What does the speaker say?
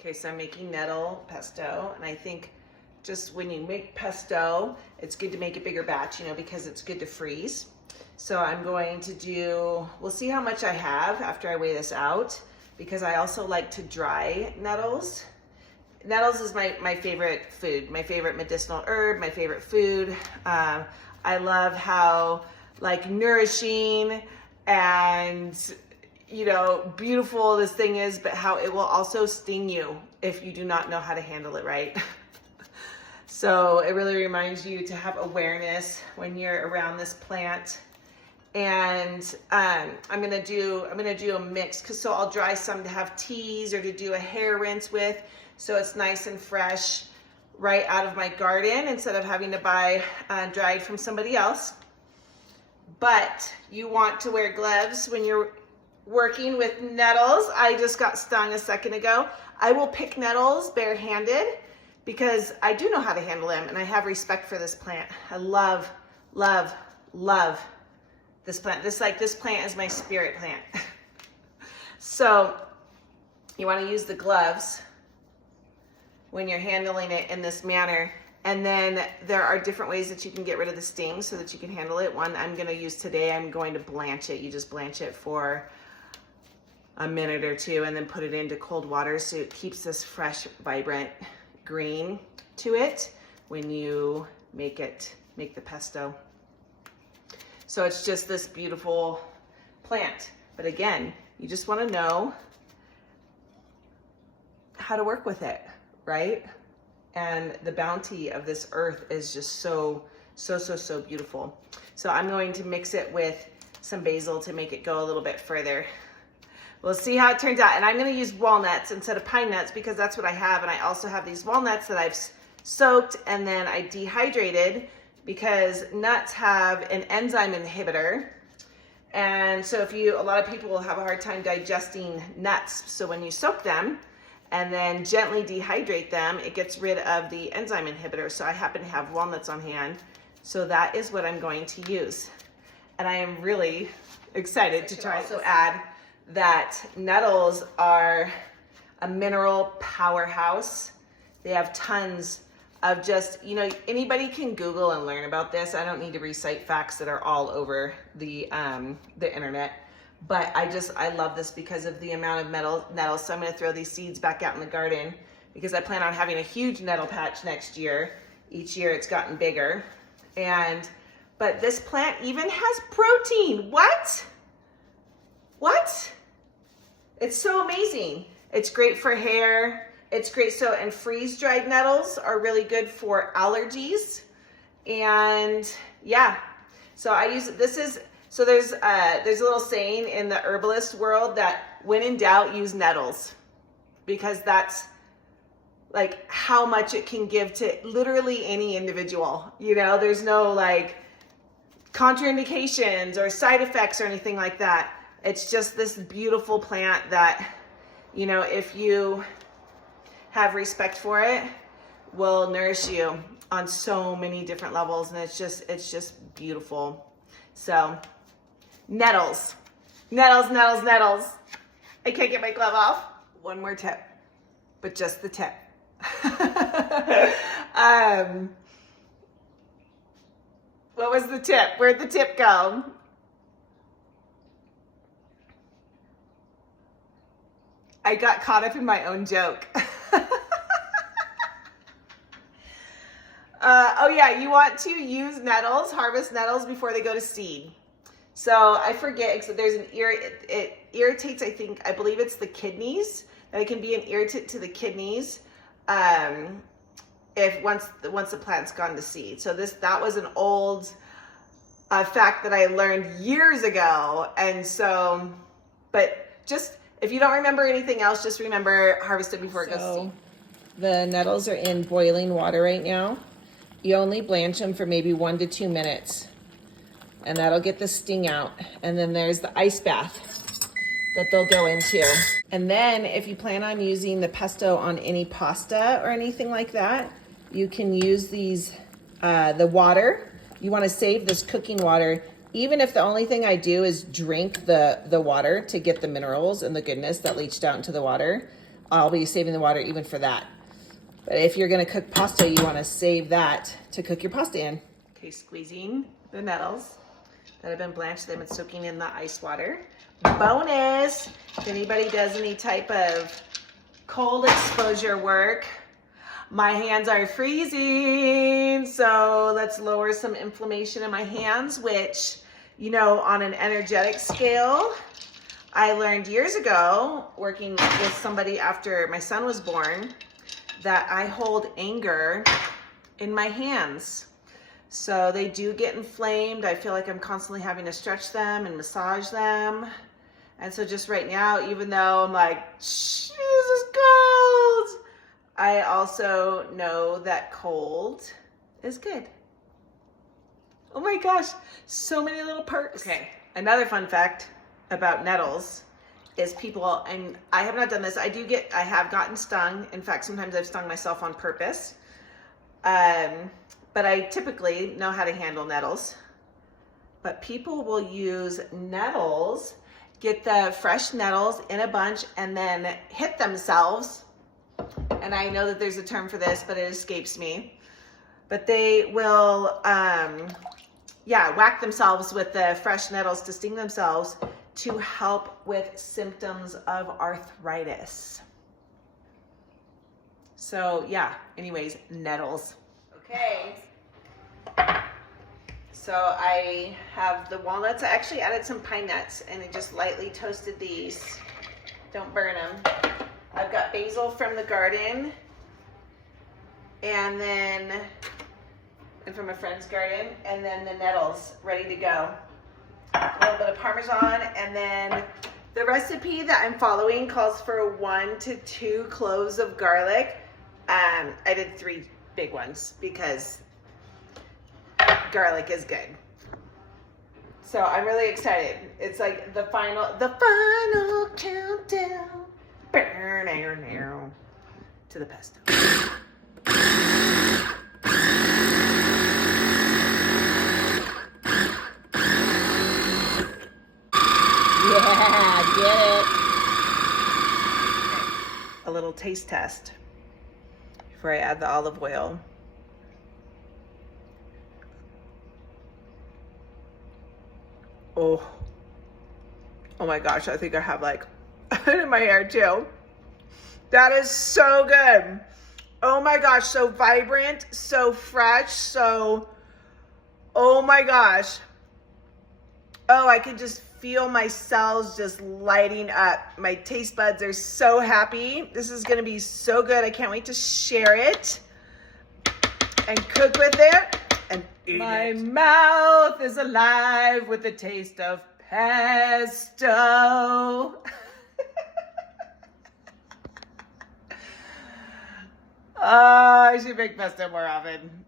Okay, so I'm making nettle pesto, and I think just when you make pesto, it's good to make a bigger batch, you know, because it's good to freeze. So I'm going to do, we'll see how much I have after I weigh this out, because I also like to dry nettles. Nettles is my favorite food, my favorite medicinal herb, my favorite food. I love how like nourishing and, you know, beautiful this thing is, but how it will also sting you if you do not know how to handle it right. So it really reminds you to have awareness when you're around this plant. And I'm gonna do a mix, so I'll dry some to have teas or to do a hair rinse with, so it's nice and fresh right out of my garden instead of having to buy dried from somebody else. But you want to wear gloves when you're working with nettles. I just got stung a second ago. I will pick nettles barehanded because I do know how to handle them, and I have respect for this plant. I love, love, love this plant. This plant is my spirit plant. So you want to use the gloves when you're handling it in this manner. And then there are different ways that you can get rid of the sting so that you can handle it. One I'm going to use today, I'm going to blanch it. You just blanch it for a minute or two and then put it into cold water so it keeps this fresh, vibrant green to it when you make the pesto. So it's just this beautiful plant. But again, you just want to know how to work with it, right? And the bounty of this earth is just so beautiful. So I'm going to mix it with some basil to make it go a little bit further. We'll see how it turns out. And I'm going to use walnuts instead of pine nuts because that's what I have. And I also have these walnuts that I've soaked and then I dehydrated, because nuts have an enzyme inhibitor. And so a lot of people will have a hard time digesting nuts. So when you soak them and then gently dehydrate them, it gets rid of the enzyme inhibitor. So I happen to have walnuts on hand. So that is what I'm going to use. And I am really excited to try. Also add that nettles are a mineral powerhouse. They have tons of just, you know, anybody can Google and learn about this. I don't need to recite facts that are all over the internet. But I love this because of the amount of nettles. So I'm going to throw these seeds back out in the garden because I plan on having a huge nettle patch next year. Each year it's gotten bigger. But this plant even has protein. What? It's so amazing. It's great for hair. It's great. So, and freeze-dried nettles are really good for allergies. And yeah, so I use, so there's a little saying in the herbalist world that when in doubt, use nettles, because that's like how much it can give to literally any individual. You know, there's no like contraindications or side effects or anything like that. It's just this beautiful plant that, you know, if you have respect for it, will nourish you on so many different levels. And it's just beautiful. So nettles. I can't get my glove off. One more tip, but just the tip. What was the tip? Where'd the tip go? I got caught up in my own joke. Oh yeah, you want to use nettles, harvest nettles before they go to seed. So I forget, except there's it irritates, I believe it's the kidneys, that it can be an irritant to the kidneys if once the plant's gone to seed. So that was an old fact that I learned years ago. And so, but just, if you don't remember anything else, just remember harvest it before it goes to seed. The nettles are in boiling water right now. You only blanch them for maybe 1 to 2 minutes, and that'll get the sting out. And then there's the ice bath that they'll go into. And then if you plan on using the pesto on any pasta or anything like that, you can use these, the water. You want to save this cooking water. Even if the only thing I do is drink the water to get the minerals and the goodness that leached out into the water, I'll be saving the water even for that. But if you're gonna cook pasta, you wanna save that to cook your pasta in. Okay, squeezing the nettles that have been blanched. They've been soaking in the ice water. Bonus, if anybody does any type of cold exposure work, my hands are freezing, so let's lower some inflammation in my hands, which, you know, on an energetic scale, I learned years ago working with somebody after my son was born that I hold anger in my hands. So they do get inflamed. I feel like I'm constantly having to stretch them and massage them. And so just right now, even though I'm like, shh, this is cold, I also know that cold is good. Oh my gosh, so many little perks. Okay, another fun fact about nettles is people, and I have not done this, I have gotten stung. In fact, sometimes I've stung myself on purpose. But I typically know how to handle nettles. But people will use nettles, get the fresh nettles in a bunch and then hit themselves. And I know that there's a term for this, but it escapes me. But they will, whack themselves with the fresh nettles to sting themselves to help with symptoms of arthritis. So yeah, anyways, nettles. Okay. So I have the walnuts. I actually added some pine nuts and I just lightly toasted these. Don't burn them. I've got basil from the garden and from a friend's garden, and then the nettles ready to go. A little bit of Parmesan, and then the recipe that I'm following calls for 1 to 2 cloves of garlic. I did 3 big ones because garlic is good. So I'm really excited. It's like the final countdown to the pesto. Yeah, get it. A little taste test before I add the olive oil. Oh my gosh, I think I have like in my hair too. That is so good. Oh my gosh, so vibrant, so fresh, oh my gosh. Oh, I can just feel my cells just lighting up. My taste buds are so happy. This is gonna be so good. I can't wait to share it and cook with it and eat it. My mouth is alive with the taste of pesto. I should make pesto more often.